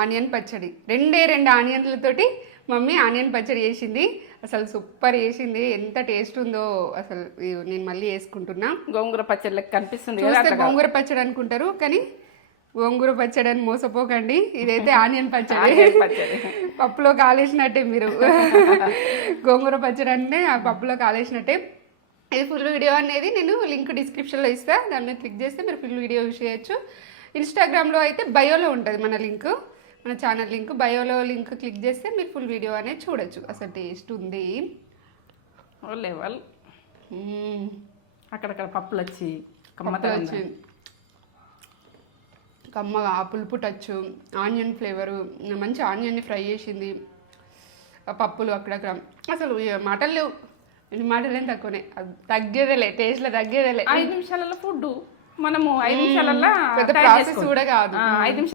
Onion పచ్చడి. రెండు ఆనియన్లతోటి mummy onion పచ్చడి చేసింది. అసలు సూపర్ చేసింది. ఎంత టేస్ట్ ఉందో అసలు. నేను మళ్ళీ వేసుకుంటున్నా. గోంగూర పచ్చడి లెక్క కనిపిస్తుంది చూస్తే గోంగూర పచ్చడి అనుకుంటారు, కానీ గోంగూర పచ్చడి అని మోసపోకండి. ఇదైతే ఆనియన్ పచ్చడి. పప్పులో కాలేసినట్టే మీరు. గోంగూర పచ్చడి అంటే ఆ పప్పులో కాలేసినట్టే. ఇది ఫుల్ వీడియో అనేది నేను లింక్ డిస్క్రిప్షన్లో ఇస్తాను. దాని మీద క్లిక్ చేస్తే మీరు ఫుల్ వీడియో చేయొచ్చు. ఇన్స్టాగ్రామ్లో అయితే బయోలో ఉంటుంది మన లింక్, మన ఛానల్ లింక్. బయోలో లింక్ క్లిక్ చేస్తే మీరు ఫుల్ వీడియో అనేది చూడొచ్చు. అసలు టేస్ట్ ఉంది లెవెల్. అక్కడక్కడ పప్పులు వచ్చి కమ్మగా ఆ పులుపు టచ్, ఆనియన్ ఫ్లేవరు, మంచి ఆనియన్ని ఫ్రై చేసింది. ఆ పప్పులు అక్కడక్కడ అసలు మాటలు లేవు. ఎన్ని మాటలు ఏం తక్కువనే. తగ్గేదేలే, టేస్ట్లో తగ్గేదేలే. 5 నిమిషాలలో ఫుడ్ మనము 5 నిమిషాలలో పెద్ద ప్రాసెస్ కూడా కాదు. 5 నిమిషాలు